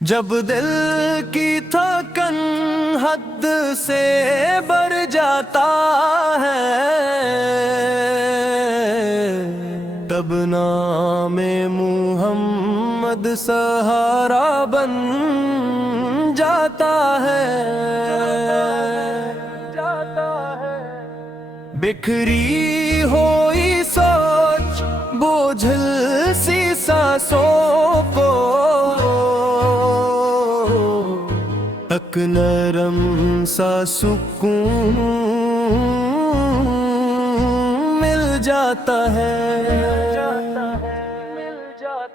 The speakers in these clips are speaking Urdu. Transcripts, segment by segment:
جب دل کی تھکن حد سے بڑھ جاتا ہے، تب نام محمد سہارا بن جاتا ہے۔ بکھری ہوئی سوچ بوجھل سی سانسوں کو ایک نرم سا سکون مل جاتا ہے۔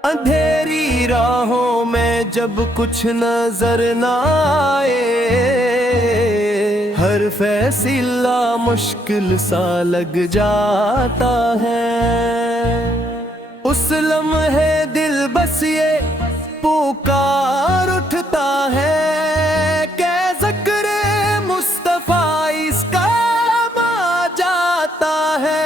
اندھیری راہوں میں جب کچھ نظر نہ آئے، ہر فیصلہ مشکل سا لگ جاتا ہے، اس لمحے دل بس یہ پکار اٹھتا ہے کہ ذکر مصطفیٰ اس کام آ جاتا ہے۔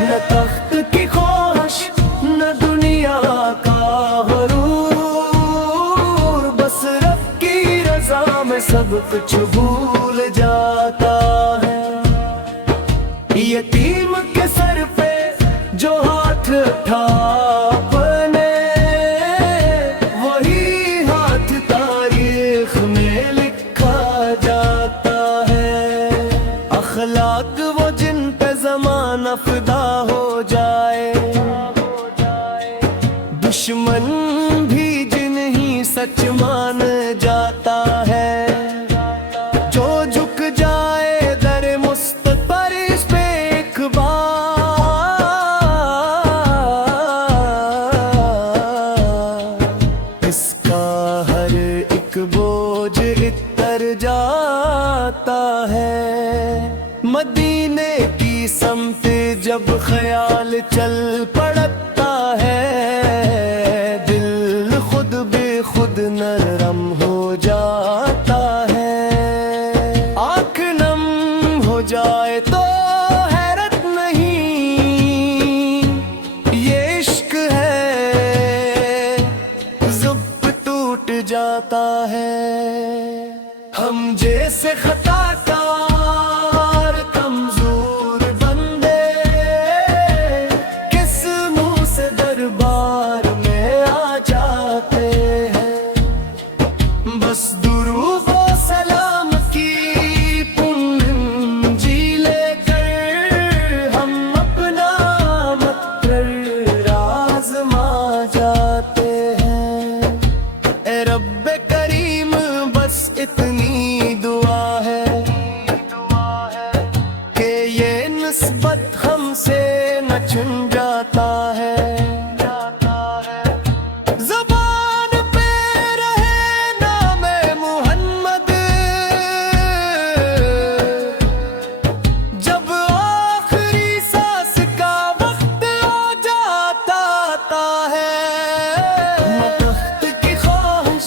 نہ تخت کی خواہش نہ دنیا کا غرور، بس رب کی رضا میں سب کچھ بھول جاتا ہے۔ یتیم کے سر پہ جو ہاتھ اٹھا اپنے، وہی ہاتھ تاریخ میں لکھا جاتا ہے۔ اخلاق وہ جن پہ زمانہ فدا ہو جائے، دشمن بھی جنہیں سچ مان جاتا ہے۔ جو جھک جائے در مصطفیٰ اس پہ ایک بار، اس کا ہر ایک بوجھ اتر جاتا ہے۔ مدینے کی سمت جب خیال چل پڑتا ہے، دل خود بے خود نرم ہو جاتا ہے۔ آنکھ نم ہو جائے تو حیرت نہیں، یہ عشق ہے، ضبط ٹوٹ جاتا ہے۔ ہم جیسے خطا کار کمزور بندے کس منہ سے دربار میں آ جاتے ہیں، بس درود و سلام کی پنجی لے کر ہم اپنا مقرر آزما جاتے ہیں۔ اے رب کریم بس اتنی دعا ہے کہ یہ نسبت ہم سے نہ چھن جاتا ہے۔ زبان پہ رہے نام محمد، جب آخری سانس کا وقت ہو جاتا ہے۔ نہ تخت کی خواہش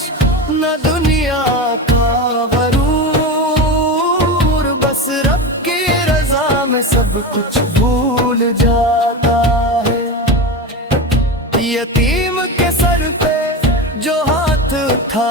نہ دنیا کا غرور، بس رب کی رضا میں سب کچھ بھول جاتا ہے۔ یتیم کے سر پہ جو ہاتھ اٹھا